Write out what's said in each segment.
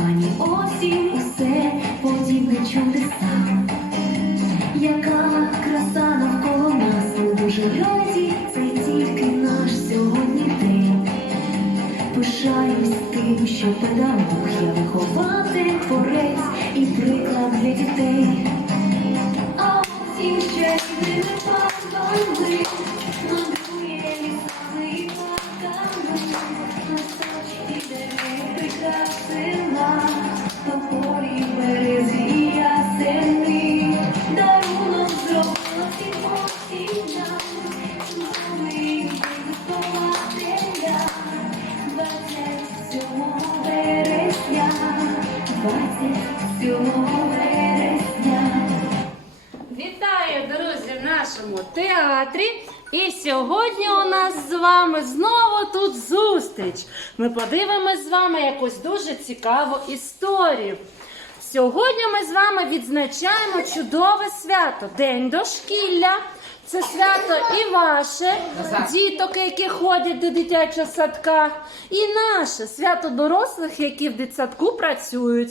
Ранні осінь усе подібне чудеса. Яка краса навколо нас, ми дуже раді, це тільки наш сьогодні день. Пишаюсь тим, що педагог я вихователь, творець і приклад для дітей. А осінь ще не пахали, Вітаю, друзі, в нашому театрі. І сьогодні у нас з вами знову тут зустріч. Ми подивимось з вами якусь дуже цікаву історію. Сьогодні ми з вами відзначаємо чудове свято День дошкілля. Це свято і ваше, діток, які ходять до дитячого садка, і наше свято дорослих, які в дитсадку працюють.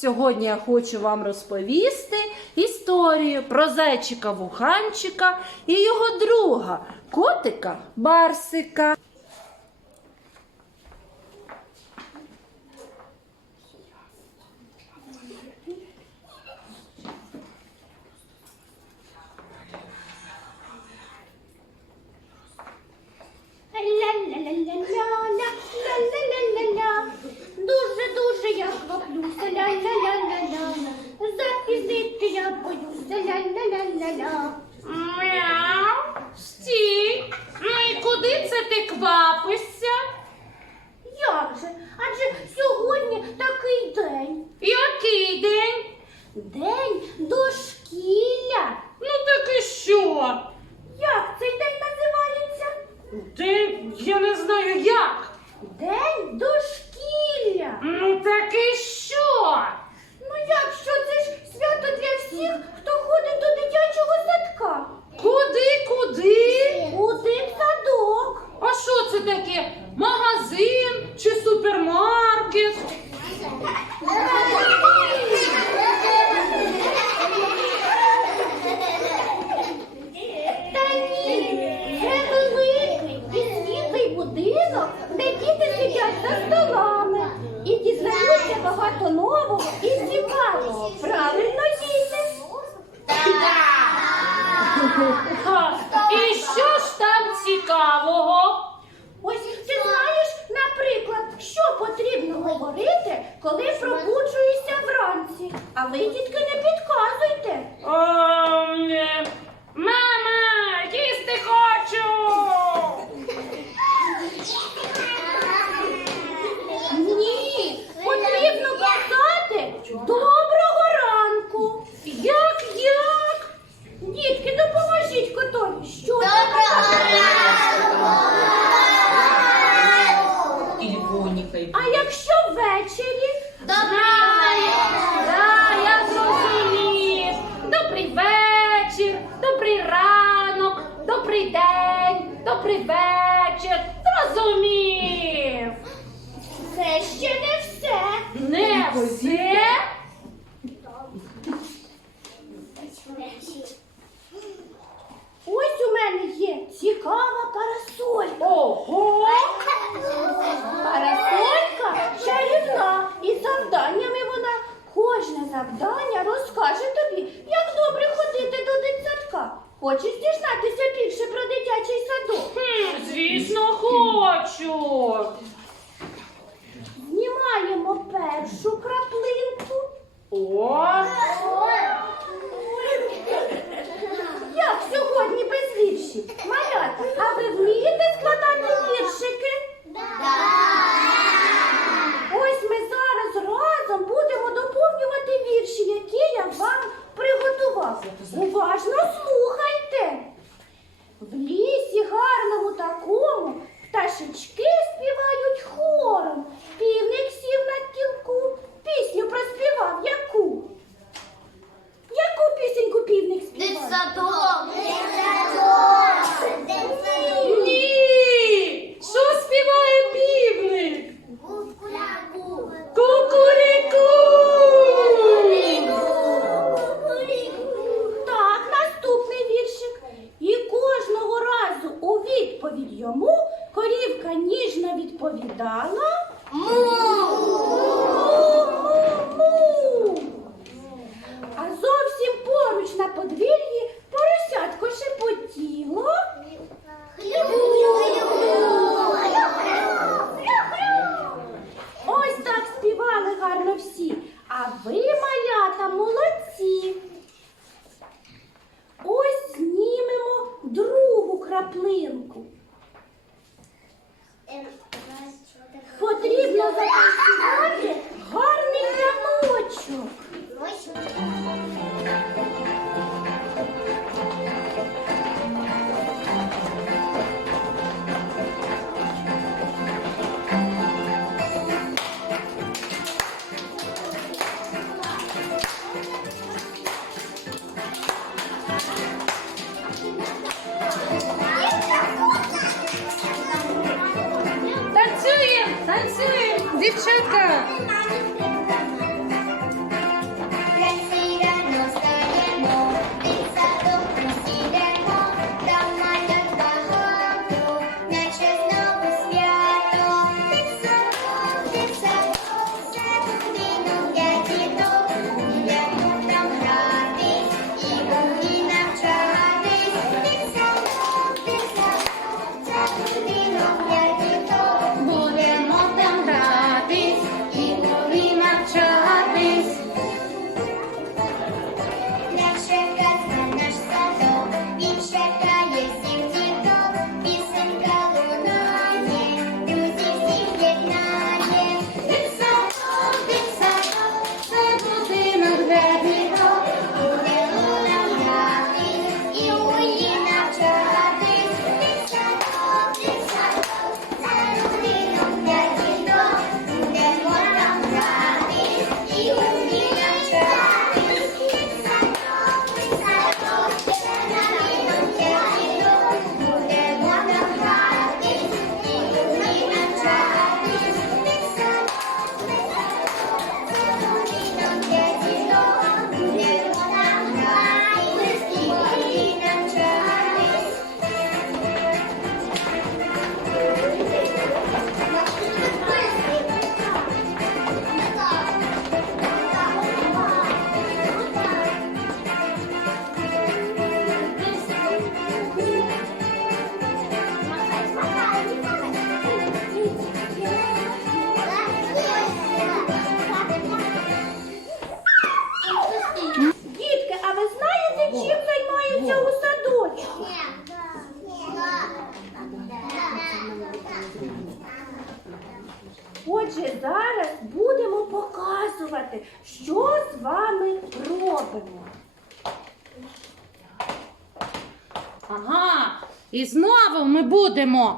Сьогодні я хочу вам розповісти історію про зайчика вуханчика і його друга, котика Барсика. Ля-ля-ля-ля-ля. Запізнити я боюся, ля-ля-ля-ля-ля. Мяу, стій. Ну і куди це ти квапишся? Як же? Адже сьогодні такий день. Який день? День дошкілля. Ну так і що? Як цей день називається? День, я не знаю як. День дошкілля. Ну так і що? Ну як що? Це ж свято для всіх, хто ходить до дитячого садка. Куди, куди? У дитсадок. А що це таке? Магазин чи супермаркет? Завдання розкаже тобі, як добре ходити до дитсадка. Хочеш дізнатися більше про дитячий садок? Хм, звісно, хочу. Знімаємо першу краплинку. О! Як сьогодні без віршів? Малята, а ви вмієте складати віршики? Ось приготувався. Уважно слухай.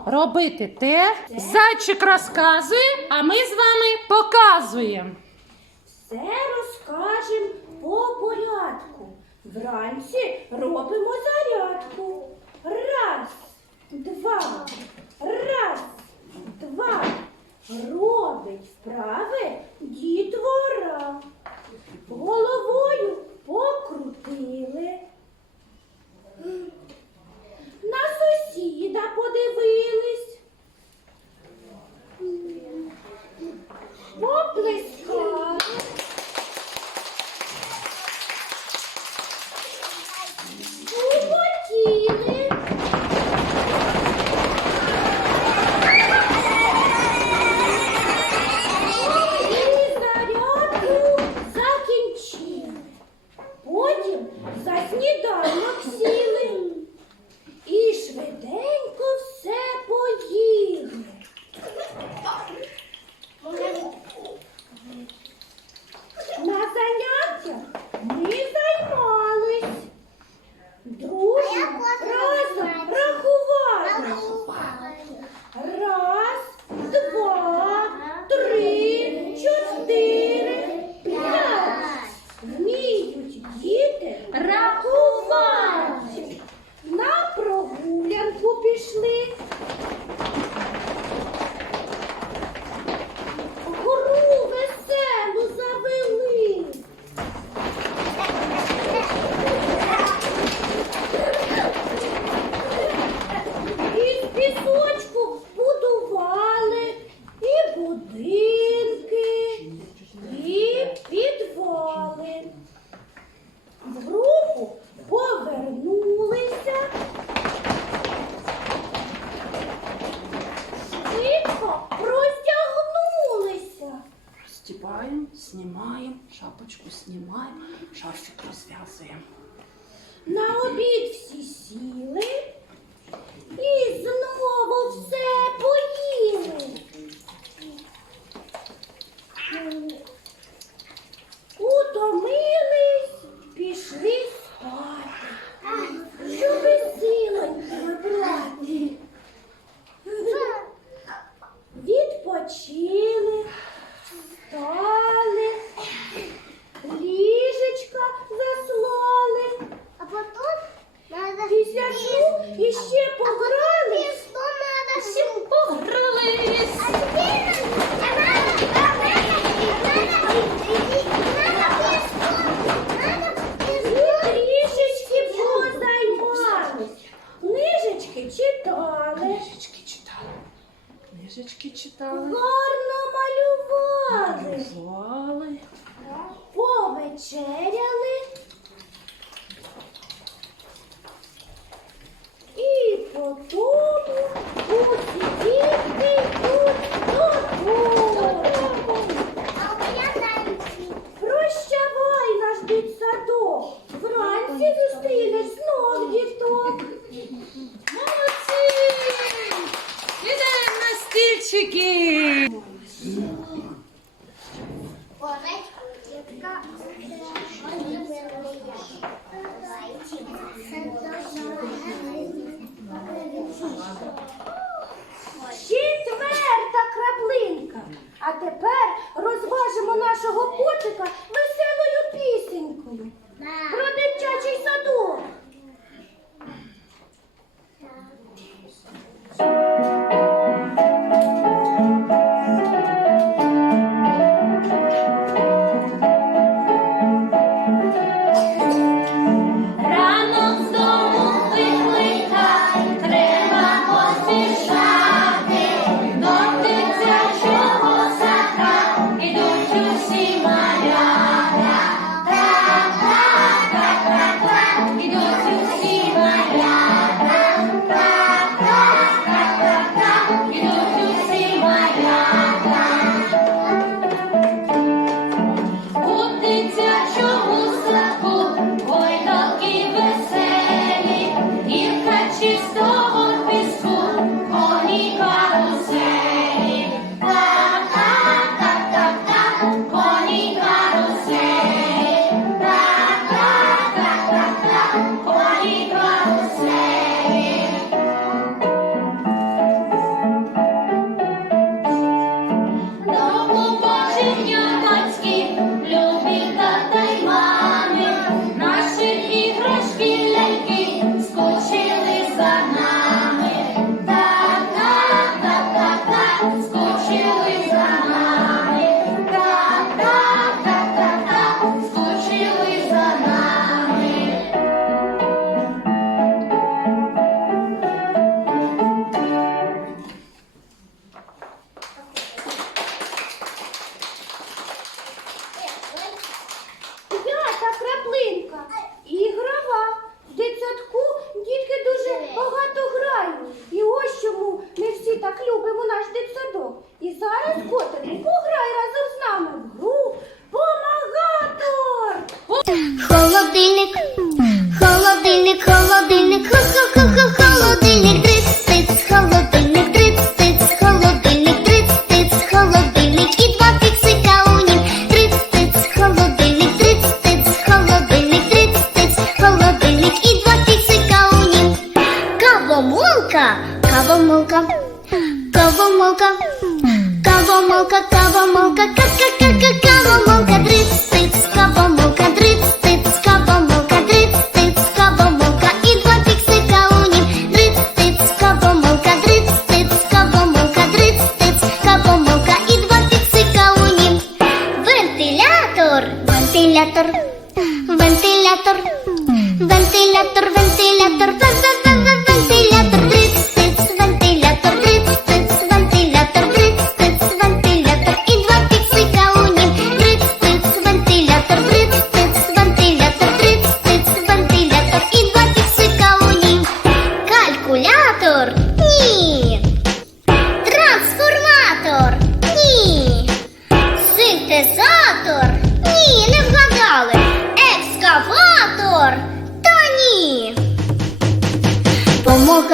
робити те. Зайчик розказує, а ми з вами показуємо. Все розкажемо по порядку. Вранці робимо зарядку. Раз, два, раз, два. Робить вправи дітвора. Головою покрутили на сусіда подивились, поплескали. Шарфик розв'язуємо. На обід всі сіли нашого зараз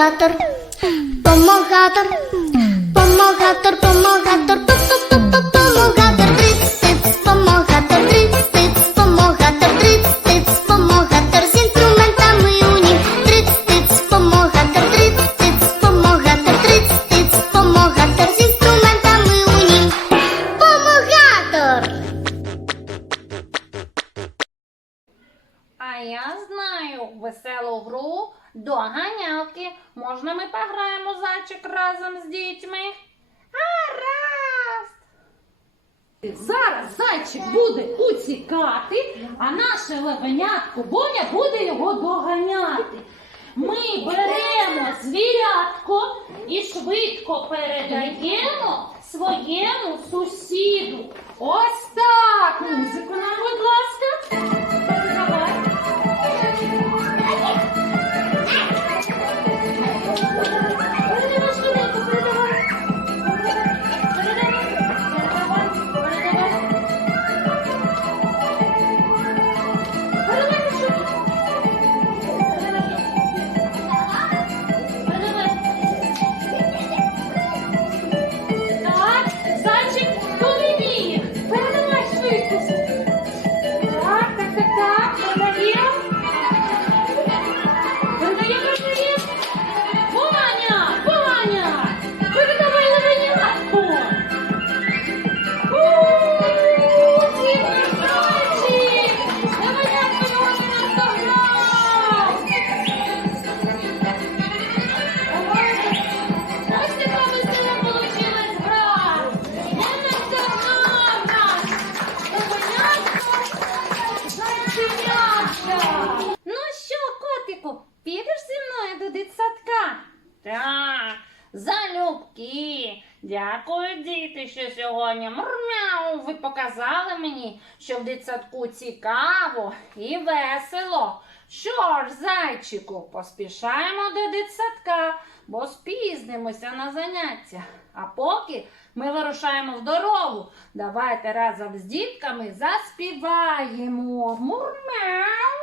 помогатор, помогатор, помогатор, помогатор, помогатор, триц-тиц, помогатор, триц-тиц, помогатор, триц-тиц, помогатор з інструментами у нім, триц-тиц, помогатор, триц-тиц, помогатор, триц-тиц, помогатор з інструментами у нім, помогатор. А я знаю веселу гру доганялки. Можна ми пограємо зайчик разом з дітьми? Гаразд! Зараз зайчик буде уцікати, а наше левенятко Боня буде його доганяти. Ми беремо звірятко і швидко передаємо своєму сусіду. Ось так. Музику нам, будь ласка. Показали мені, що в дитсадку цікаво і весело. Що ж, зайчику, поспішаємо до дитсадка, бо спізнимося на заняття. А поки ми вирушаємо в дорогу, давайте разом з дітками заспіваємо. Мурмяу.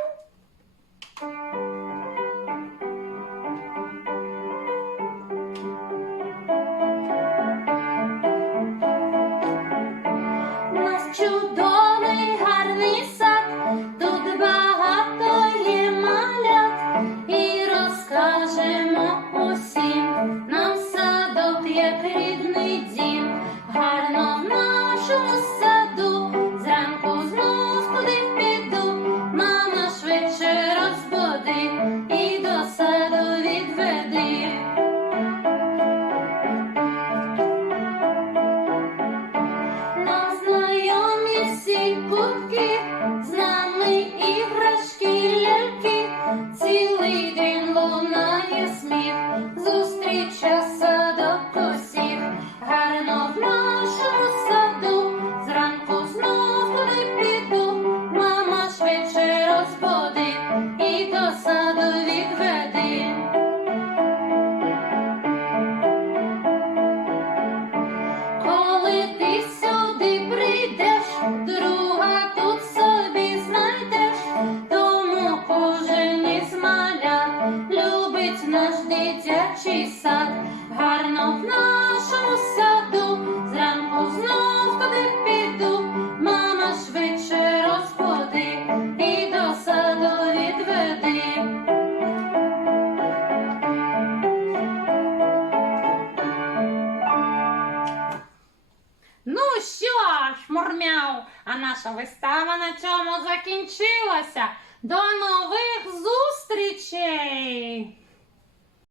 Наша вистава на цьому закінчилася. До нових!